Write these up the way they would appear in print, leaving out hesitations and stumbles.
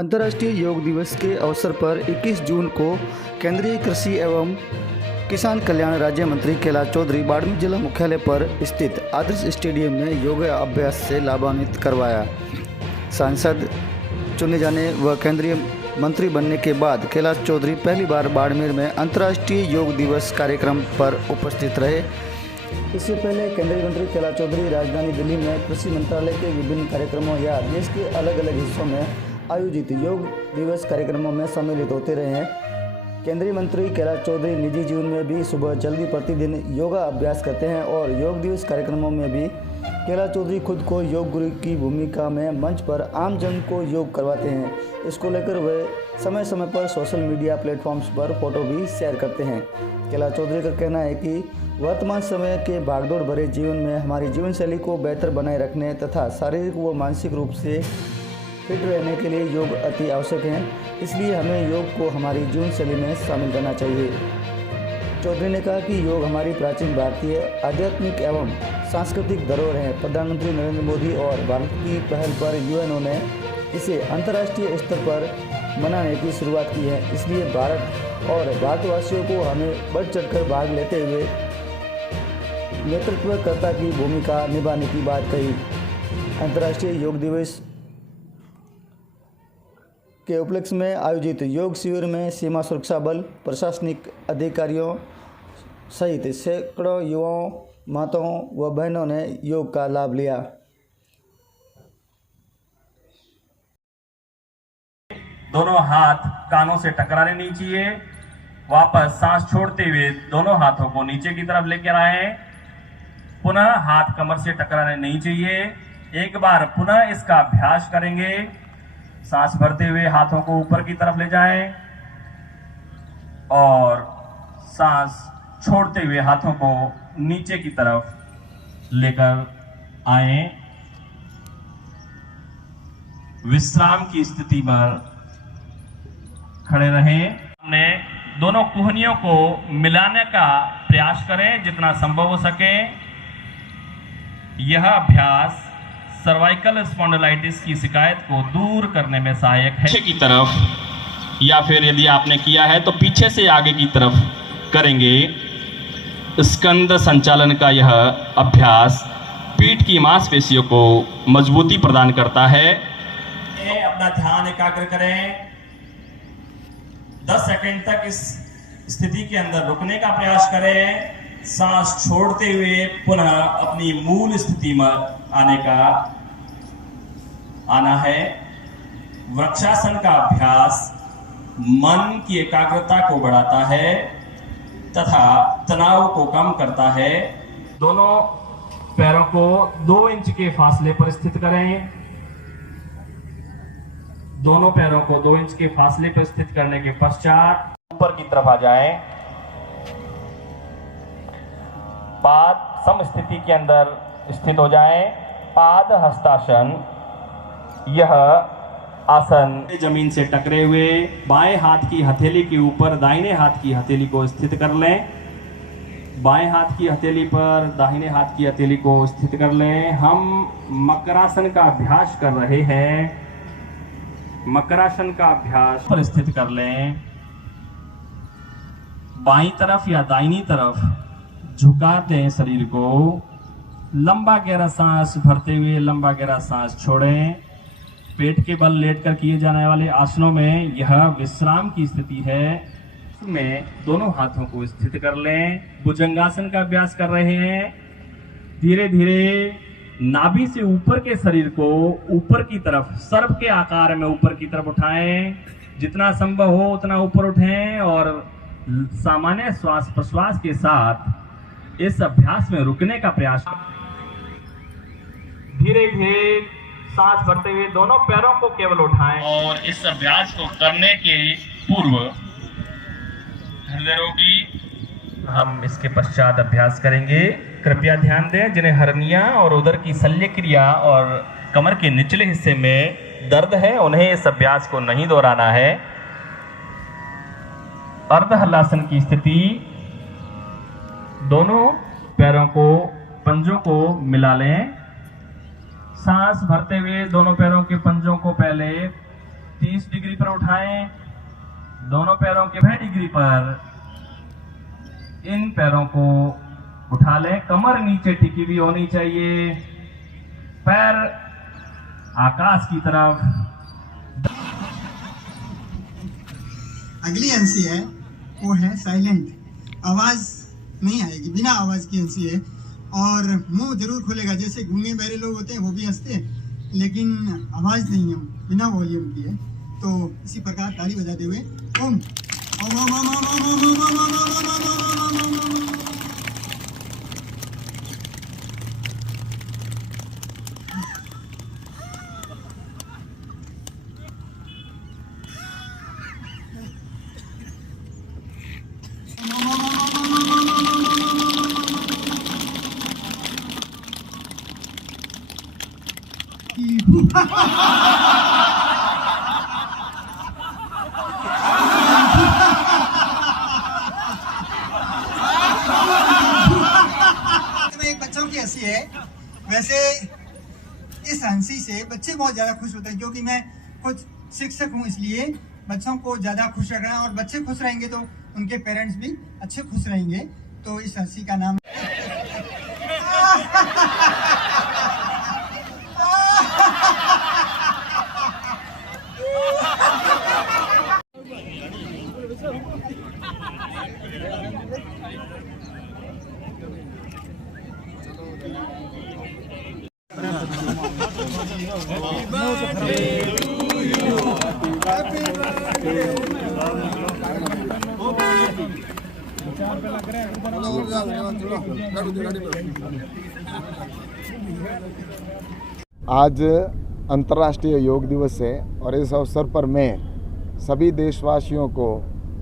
अंतर्राष्ट्रीय योग दिवस के अवसर पर 21 जून को केंद्रीय कृषि एवं किसान कल्याण राज्य मंत्री कैलाश चौधरी बाड़मेर जिला मुख्यालय पर स्थित आदर्श स्टेडियम में योगा अभ्यास से लाभान्वित करवाया। सांसद चुने जाने व केंद्रीय मंत्री बनने के बाद कैलाश चौधरी पहली बार बाड़मेर में अंतर्राष्ट्रीय योग दिवस कार्यक्रम पर उपस्थित रहे। इससे पहले केंद्रीय मंत्री कैलाश चौधरी राजधानी दिल्ली में कृषि मंत्रालय के विभिन्न कार्यक्रमों या देश के अलग अलग हिस्सों में आयोजित योग दिवस कार्यक्रमों में सम्मिलित होते रहे हैं। केंद्रीय मंत्री कैलाश चौधरी निजी जीवन में भी सुबह जल्दी प्रतिदिन योगा अभ्यास करते हैं और योग दिवस कार्यक्रमों में भी कैलाश चौधरी खुद को योग गुरु की भूमिका में मंच पर आम जन को योग करवाते हैं। इसको लेकर वे समय समय पर सोशल मीडिया प्लेटफॉर्म्स पर फोटो भी शेयर करते हैं। कैलाश चौधरी का कहना है कि वर्तमान समय के भागदौड़ भरे जीवन में हमारी जीवन शैली को बेहतर बनाए रखने तथा शारीरिक व मानसिक रूप से फिट रहने के लिए योग अति आवश्यक है, इसलिए हमें योग को हमारी जीवन शैली में शामिल करना चाहिए। चौधरी ने कहा कि योग हमारी प्राचीन भारतीय आध्यात्मिक एवं सांस्कृतिक धरोहर है। प्रधानमंत्री नरेंद्र मोदी और भारत की पहल पर यूएनओ ने इसे अंतर्राष्ट्रीय स्तर पर मनाने की शुरुआत की है, इसलिए भारत और भारतवासियों को हमें बढ़ चढ़कर भाग लेते हुए नेतृत्वकर्ता की भूमिका निभाने की बात कही। अंतर्राष्ट्रीय योग दिवस के उपलक्ष्य में आयोजित योग शिविर में सीमा सुरक्षा बल, प्रशासनिक अधिकारियों सहित सैकड़ों युवाओं, माताओं व बहनों ने योग का लाभ लिया। दोनों हाथ कानों से टकराने नहीं चाहिए। वापस सांस छोड़ते हुए दोनों हाथों को नीचे की तरफ लेकर आए। पुनः हाथ कमर से टकराने नहीं चाहिए। एक बार पुनः इसका अभ्यास करेंगे। सांस भरते हुए हाथों को ऊपर की तरफ ले जाएं और सांस छोड़ते हुए हाथों को नीचे की तरफ लेकर आए। विश्राम की स्थिति पर खड़े रहें। हमने दोनों कोहनियों को मिलाने का प्रयास करें जितना संभव हो सके। यह अभ्यास सर्वाइकल स्पॉन्डिलाइटिस की शिकायत को दूर करने में सहायक है। पीछे की तरफ या फिर यदि आपने किया है तो पीछे से आगे की तरफ करेंगे। स्कंद संचालन का यह अभ्यास पीठ की मांसपेशियों को मजबूती प्रदान करता है। अपना ध्यान एकाग्र करें। 10 सेकंड तक इस स्थिति के अंदर रुकने का प्रयास करें। सांस छोड़ते हुए पुनः अपनी मूल स्थिति में आना है। वृक्षासन का अभ्यास मन की एकाग्रता को बढ़ाता है तथा तनाव को कम करता है। दोनों पैरों को 2 इंच के फासले पर स्थित करें। दोनों पैरों को 2 इंच के फासले पर स्थित करने के पश्चात ऊपर की तरफ आ जाएं। पाद सम स्थिति के अंदर स्थित हो जाएं। पाद हस्तासन। यह आसन जमीन से टकरे हुए बाएं हाथ की हथेली के ऊपर दाहिने हाथ की हथेली को स्थित कर लें। बाएं हाथ की हथेली पर दाहिने हाथ की हथेली को स्थित कर लें। हम मकरासन का अभ्यास कर रहे हैं। मकरासन का अभ्यास पर स्थित कर लें। बाईं तरफ या दाहिनी तरफ झुका दें शरीर को। लंबा गहरा सांस भरते हुए लंबा गहरा सांस छोड़ें। पेट के बल लेटकर किए जाने वाले आसनों में यह विश्राम की स्थिति है। इसमें दोनों हाथों को स्थित कर लें। भुजंगासन का अभ्यास कर रहे हैं। धीरे धीरे नाभि से ऊपर के शरीर को ऊपर की तरफ सर्प के आकार में ऊपर की तरफ उठाएं। जितना संभव हो उतना ऊपर उठें और सामान्य श्वास प्रश्वास के साथ इस अभ्यास में रुकने का प्रयास करें। धीरे धीरे सांस भरते हुए दोनों पैरों को केवल उठाएं और इस अभ्यास को करने के पूर्व हृदय रोगी हम इसके पश्चात अभ्यास करेंगे। कृपया ध्यान दें, जिन्हें हर्निया और उदर की शल्य क्रिया और कमर के निचले हिस्से में दर्द है उन्हें इस अभ्यास को नहीं दोहराना है। अर्ध हलासन की स्थिति। दोनों पैरों को पंजों को मिला लें। सांस भरते हुए दोनों पैरों के पंजों को पहले 30 डिग्री पर उठाएं, दोनों पैरों के 90 डिग्री पर इन पैरों को उठा लें। कमर नीचे टिकी हुई होनी चाहिए, पैर आकाश की तरफ। अगली हंसी है वो है साइलेंट, आवाज नहीं आएगी, बिना आवाज की हंसी है और मुंह जरूर खुलेगा। जैसे गूंगे बहरे लोग होते हैं वो भी हंसते हैं, लेकिन आवाज नहीं है, बिना वॉल्यूम की है। तो इसी प्रकार ताली बजाते हुए ओम ओम ओम ओम ओम ओम ओम ओम ओम ओम ओम ओम ओम। एक बच्चों की हंसी है। वैसे इस हंसी से बच्चे बहुत ज्यादा खुश होते हैं, क्योंकि मैं खुद शिक्षक हूँ, इसलिए बच्चों को ज्यादा खुश रखना है और बच्चे खुश रहेंगे तो उनके पेरेंट्स भी अच्छे खुश रहेंगे। तो इस हंसी का नाम आज अंतर्राष्ट्रीय योग दिवस है और इस अवसर पर मैं सभी देशवासियों को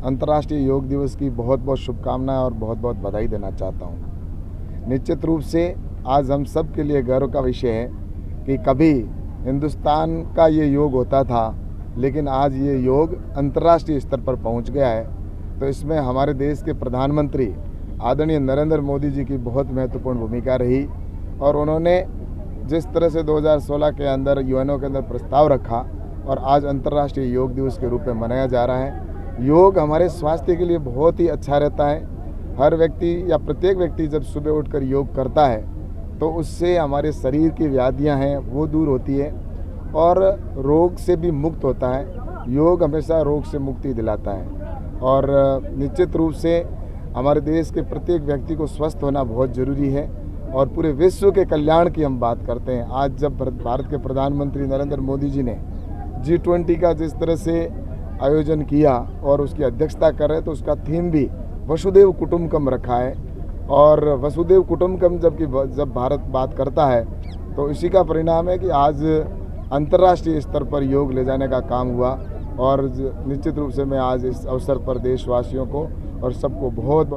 अंतर्राष्ट्रीय योग दिवस की बहुत बहुत शुभकामनाएं और बहुत बहुत बधाई देना चाहता हूं। निश्चित रूप से आज हम सब के लिए गर्व का विषय है कि कभी हिंदुस्तान का ये योग होता था, लेकिन आज ये योग अंतर्राष्ट्रीय स्तर पर पहुंच गया है। तो इसमें हमारे देश के प्रधानमंत्री आदरणीय नरेंद्र मोदी जी की बहुत महत्वपूर्ण भूमिका रही और उन्होंने जिस तरह से 2016 के अंदर यूएनओ के अंदर प्रस्ताव रखा और आज अंतर्राष्ट्रीय योग दिवस के रूप में मनाया जा रहा है। योग हमारे स्वास्थ्य के लिए बहुत ही अच्छा रहता है। हर व्यक्ति या प्रत्येक व्यक्ति जब सुबह उठकर योग करता है तो उससे हमारे शरीर की व्याधियां हैं वो दूर होती है और रोग से भी मुक्त होता है। योग हमेशा रोग से मुक्ति दिलाता है और निश्चित रूप से हमारे देश के प्रत्येक व्यक्ति को स्वस्थ होना बहुत ज़रूरी है और पूरे विश्व के कल्याण की हम बात करते हैं। आज जब भारत के प्रधानमंत्री नरेंद्र मोदी जी ने G20 का जिस तरह से आयोजन किया और उसकी अध्यक्षता कर रहे हैं तो उसका थीम भी वसुदेव कुटुंबकम रखा है और वसुदेव कुटुंबकम जब भारत बात करता है तो इसी का परिणाम है कि आज अंतर्राष्ट्रीय स्तर पर योग ले जाने का काम हुआ और निश्चित रूप से मैं आज इस अवसर पर देशवासियों को और सबको बहुत